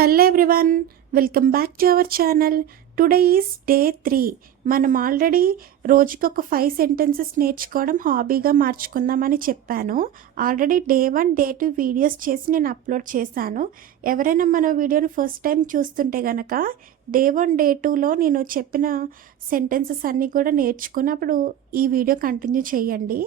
Hello everyone, welcome back to our channel. Today is day 3. మనం already రోజుకొక 5 sentences నేర్చుకోవడం హాబీగా మార్చుకుందామని చెప్పాను. ఆల్రెడీ డే 1, డే 2 వీడియోస్ చేసి నేను అప్లోడ్ చేశాను. ఎవరైనా మన వీడియోని ఫస్ట్ టైం చూస్తుంటే కనుక డే 1, డే 2లో నేను చెప్పిన సెంటెన్సెస్ అన్నీ కూడా నేర్చుకున్నప్పుడు ఈ వీడియో కంటిన్యూ చేయండి.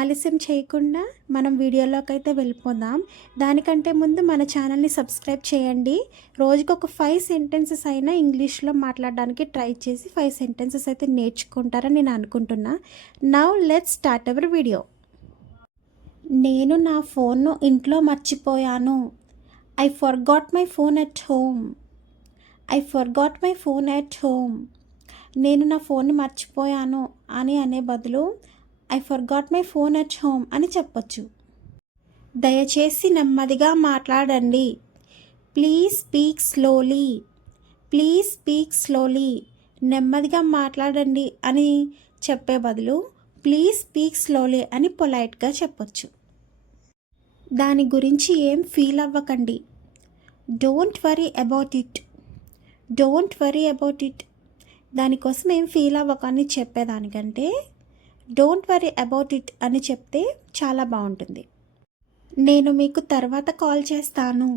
ఆలస్యం చేయకుండా మనం వీడియోలోకి అయితే వెళ్ళిపోదాం. దానికంటే ముందు మన ఛానల్ని సబ్స్క్రైబ్ చేయండి. రోజుకొక 5 సెంటెన్సెస్ అయినా ఇంగ్లీష్లో మాట్లాడడానికి ట్రై చేసి 5 సెంటెన్సెస్ అయితే నేర్చుకుంటారని నేను అనుకుంటున్నా. Now let's start our video. నేను నా ఫోన్ను ఇంట్లో మర్చిపోయాను. I forgot my phone at home. I forgot my phone at home. నేను నా ఫోన్ని మర్చిపోయాను అని అనే బదులు I forgot my phone at home అని చెప్పొచ్చు. దయచేసి నెమ్మదిగా మాట్లాడండి. Please speak slowly. Please speak slowly. నెమ్మదిగా మాట్లాడండి అని చెప్పే బదులు ప్లీజ్ స్పీక్ స్లోలీ అని పొలైట్గా చెప్పొచ్చు. దాని గురించి ఏం ఫీల్ అవ్వకండి. Don't worry about it. Don't worry about it. దానికోసం ఏం ఫీల్ అవ్వకని చెప్పేదానికంటే డోంట్ వరీ అబౌట్ ఇట్ అని చెప్తే చాలా బాగుంటుంది. నేను మీకు తర్వాత కాల్ చేస్తాను.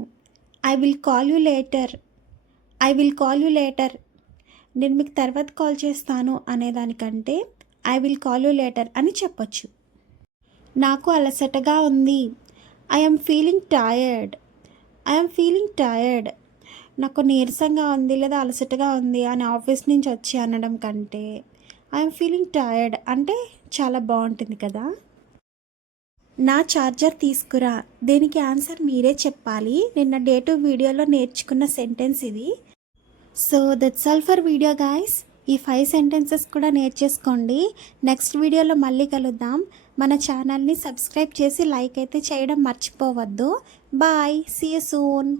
I will call you later. I will call you later. నేను మీకు తర్వాత కాల్ చేస్తాను అనేదానికంటే I will call you later అని చెప్పొచ్చు. నాకు అలసటగా ఉంది. I am feeling tired. I am feeling tired. నాకు నీరసంగా ఉంది లేదా అలసటగా ఉంది అని ఆఫీస్ నుంచి వచ్చి అనడం కంటే ఐఎమ్ ఫీలింగ్ టయర్డ్ అంటే చాలా బాగుంటుంది కదా. నా ఛార్జర్ తీసుకురా. దీనికి ఆన్సర్ మీరే చెప్పాలి. నిన్న డే 2 వీడియోలో నేర్చుకున్న సెంటెన్స్ ఇది. So that's all for video guys. ఈ 5 సెంటెన్సెస్ కూడా నేర్చేసుకోండి. నెక్స్ట్ వీడియోలో మళ్ళీ కలుద్దాం. మన ఛానల్ని సబ్స్క్రైబ్ చేసి లైక్ అయితే చేయడం మర్చిపోవద్దు. Bye, see you soon.